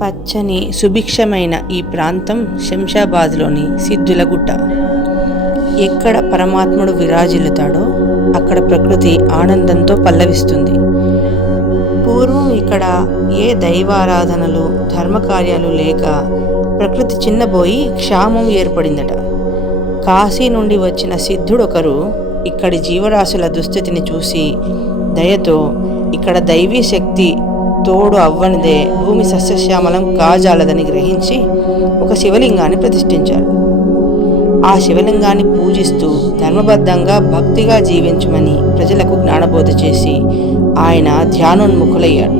పచ్చని సుభిక్షమైన ఈ ప్రాంతం శంషాబాద్లోని సిద్ధుల గుట్ట ఎక్కడ పరమాత్ముడు విరాజిల్లుతాడో అక్కడ ప్రకృతి ఆనందంతో పల్లవిస్తుంది. పూర్వం ఇక్కడ ఏ దైవారాధనలు ధర్మకార్యాలు లేక ప్రకృతి చిన్నబోయి క్షామం ఏర్పడిందట. కాశీ నుండి వచ్చిన సిద్ధుడొకరు ఇక్కడి జీవరాశుల దుస్థితిని చూసి దయతో ఇక్కడ దైవీ శక్తి తోడు అవ్వనిదే. భూమి సస్యశ్యామలం కాజాలదని గ్రహించి ఒక శివలింగాన్ని ప్రతిష్ఠించాడు. ఆ శివలింగాన్ని పూజిస్తూ ధర్మబద్ధంగా భక్తిగా జీవించమని ప్రజలకు జ్ఞానబోధ చేసి ఆయన ధ్యానోన్ముఖులయ్యాడు.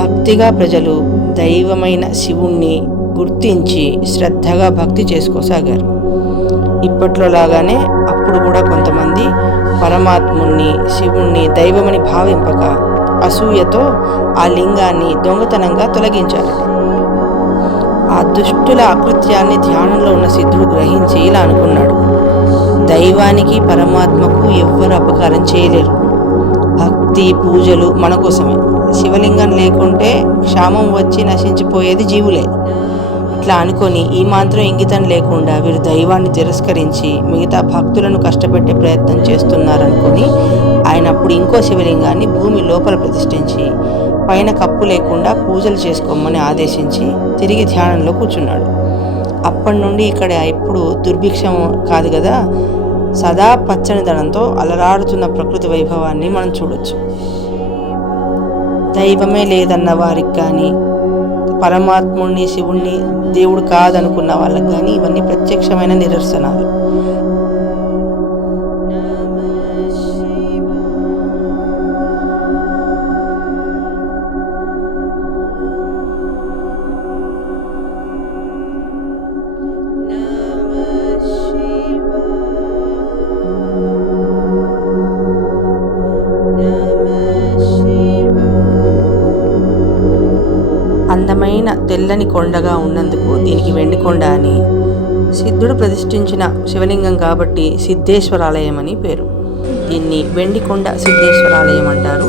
భక్తిగా ప్రజలు దైవమైన శివుణ్ణి గుర్తించి శ్రద్ధగా భక్తి చేసుకోసాగారు. ఇప్పట్లో లాగానే అప్పుడు కూడా కొంతమంది పరమాత్ముణ్ణి శివుణ్ణి దైవమని భావింపక అసూయతో ఆ లింగాన్ని దొంగతనంగా తొలగించారట ఆ దుష్టుల అకృత్యాన్ని ధ్యానంలో ఉన్న సిద్ధుడు గ్రహించి ఇలా అనుకున్నాడు. దైవానికి పరమాత్మకు ఎవ్వరు అపకారం చేయలేరు. భక్తి పూజలు మన కోసమే. శివలింగం లేకుంటే క్షామం వచ్చి నశించిపోయేది జీవులే. ఇట్లా అనుకొని ఈ మాత్రం ఇంగితం లేకుండా వీరు దైవాన్ని తిరస్కరించి మిగతా భక్తులను కష్టపెట్టే ప్రయత్నం చేస్తున్నారనుకొని ఆయన అప్పుడు ఇంకో శివలింగాన్ని భూమి లోపల ప్రతిష్ఠించి పైన కప్పు లేకుండా పూజలు చేసుకోమని ఆదేశించి తిరిగి ధ్యానంలో కూర్చున్నాడు. అప్పటి నుండి ఇక్కడ ఎప్పుడు దుర్భిక్షం కాదు కదా సదా పచ్చని దళంతో అలరాడుతున్న ప్రకృతి వైభవాన్ని మనం చూడొచ్చు. దైవమే లేదన్న వారికి కానీ పరమాత్ముడిని శివుణ్ణి దేవుడు కాదనుకున్న వాళ్ళకి కానీ ఇవన్నీ ప్రత్యక్షమైన నిదర్శనాలు. అందమైన తెల్లని కొండగా ఉన్నందుకు దీనికి వెండికొండ అని. సిద్ధుడు ప్రతిష్ఠించిన శివలింగం కాబట్టి సిద్ధేశ్వరాలయం అని పేరు. దీన్ని వెండికొండ సిద్ధేశ్వరాలయం అంటారు.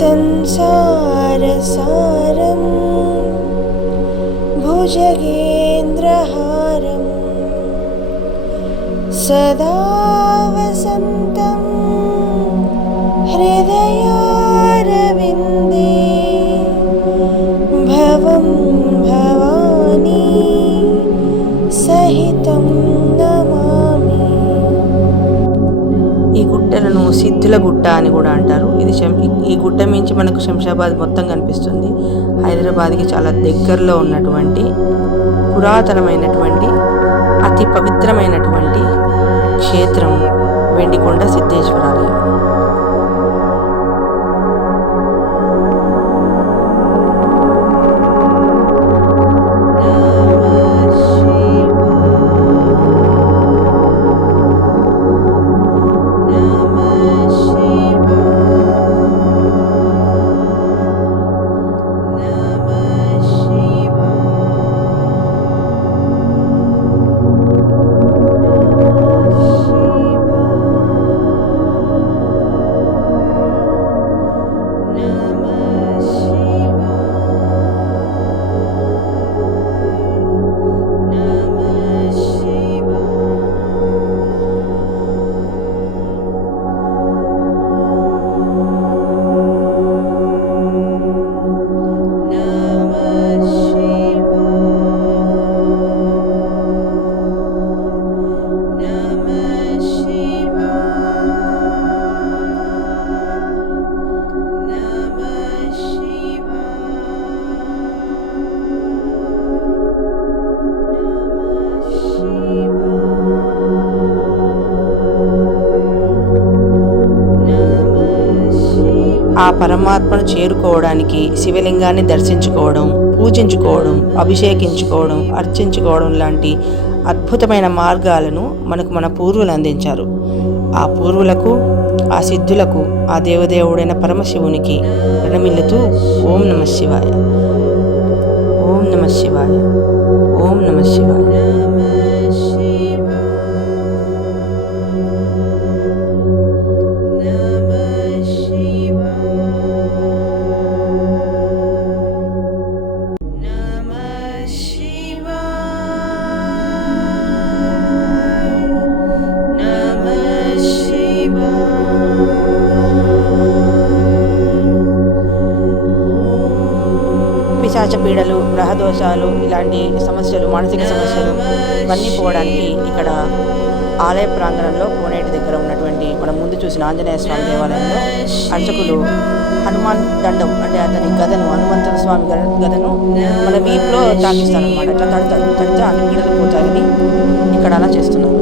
संसारसारं भुजगेन्द्रहारं सदा సిద్ధుల గుట్ట అని కూడా అంటారు. ఇది శం ఈ గుట్ట మించి మనకు శంషాబాద్ మొత్తం కనిపిస్తుంది. హైదరాబాద్కి చాలా దగ్గరలో ఉన్నటువంటి పురాతనమైనటువంటి అతి పవిత్రమైనటువంటి క్షేత్రం వెండికొండ సిద్ధేశ్వరాలయం. పరమాత్మను చేరుకోవడానికి శివలింగాన్ని దర్శించుకోవడం పూజించుకోవడం అభిషేకించుకోవడం అర్చించుకోవడం లాంటి అద్భుతమైన మార్గాలను మనకు మన పూర్వులు అందించారు. ఆ పూర్వులకు ఆ సిద్ధులకు ఆ దేవదేవుడైన పరమశివునికి ప్రణమిల్లుతూ ఓం నమ శివాయ. ఓం నమ శివాయ. ఓం నమ శివాయ. పీడలు గ్రహదోషాలు ఇలాంటి సమస్యలు మానసిక సమస్యలు ఇవన్నీ పోవడానికి ఇక్కడ ఆలయ ప్రాంగణంలో కోనేటి దగ్గర ఉన్నటువంటి మనం ముందు చూసిన ఆంజనేయ స్వామి దేవాలయంలో అర్చకులు హనుమాన్ దండం అంటే అతని గదను హనుమంతుల స్వామి గదను మన వీపులో తాకిస్తారనమాట అట్లా తడతారు తడితే అన్ని పీడలు పోతారని ఇక్కడ అలా చేస్తున్నారు.